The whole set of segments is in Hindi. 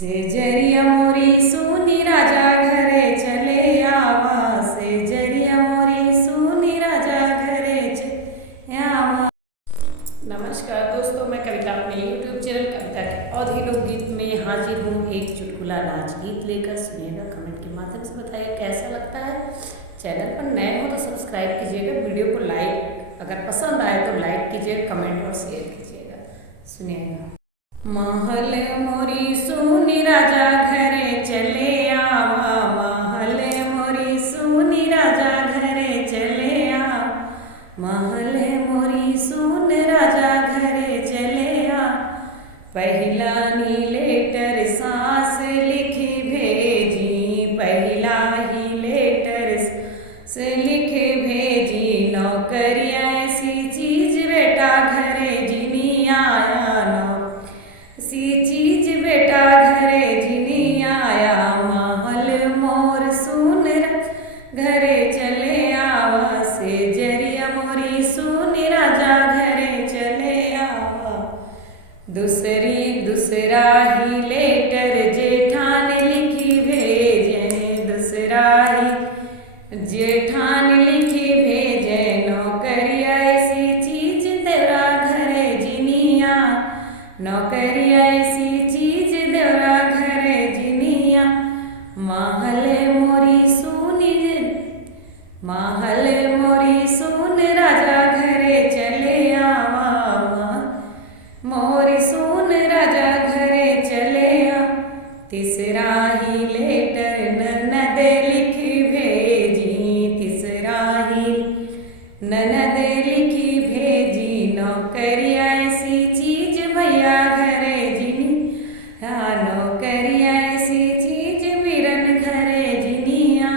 सेजरिया मोरी सुनी राजा घरे चले आवा। सेजरिया मोरी सुनी राजा घरे चले आवा। नमस्कार दोस्तों, मैं कविता अपने यूट्यूब चैनल कविता के अवधी लोकगीत में हाजिर हूँ एक चुटकुला नाच गीत लेकर। सुनिएगा, कमेंट के माध्यम से बताइए कैसा लगता है। चैनल पर नए हो तो सब्सक्राइब कीजिएगा, वीडियो को लाइक अगर पसंद आए तो लाइक कीजिए, कमेंट और शेयर कीजिएगा। सुनिएगा। महल मोरी सुनी राजा घरे चले आवा। महल मोरी सुनी राजा घरे चले आ। महल मोरी सुन राजा घरे चले आ। पहला नी लेटर सास लिखी भेजी। पहला ही लेटर से लिखे भेजी। नौकरी ऐसी चीज बेटा घरे जिनी आया। सी चीज बेटा घरे जिनी आया। महल मोर सुन घरे चले आवा। सेजरिया मोरी सुन राजा घरे चले आवा। दूसरा ही लेटर जेठान लिखी भेजे। दूसरा ही जेठान लिखी भेजे। नौकरी ऐसी चीज तेरा घरे जिनिया। नौकरी ऐसी चीज देवरा घरे जिनिया। महल मोरी सुनी। महल मोरी सुन राजा घरे चले आवा। मोरी सुन राजा घरे चले आ। तीसरा ही लेटर ननद लिखी भेजी। तीसरा ही ननद लिखी भेजी। नौकरी ऐसी चीज भैया घरे जिनी। नौकरी ऐसी चीज बीरन घरे जिनिया।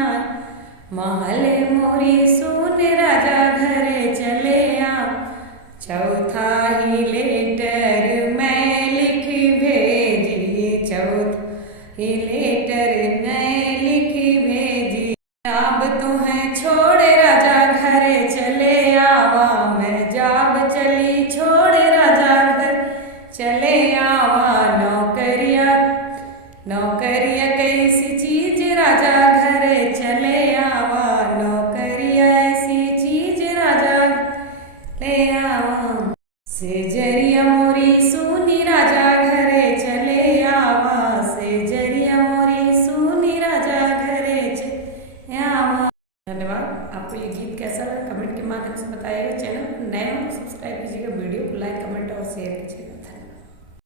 महल मोरी सुन राजा घरे चले आ। चौथा ही लेटर मैं लिख भेजी। चौथा ही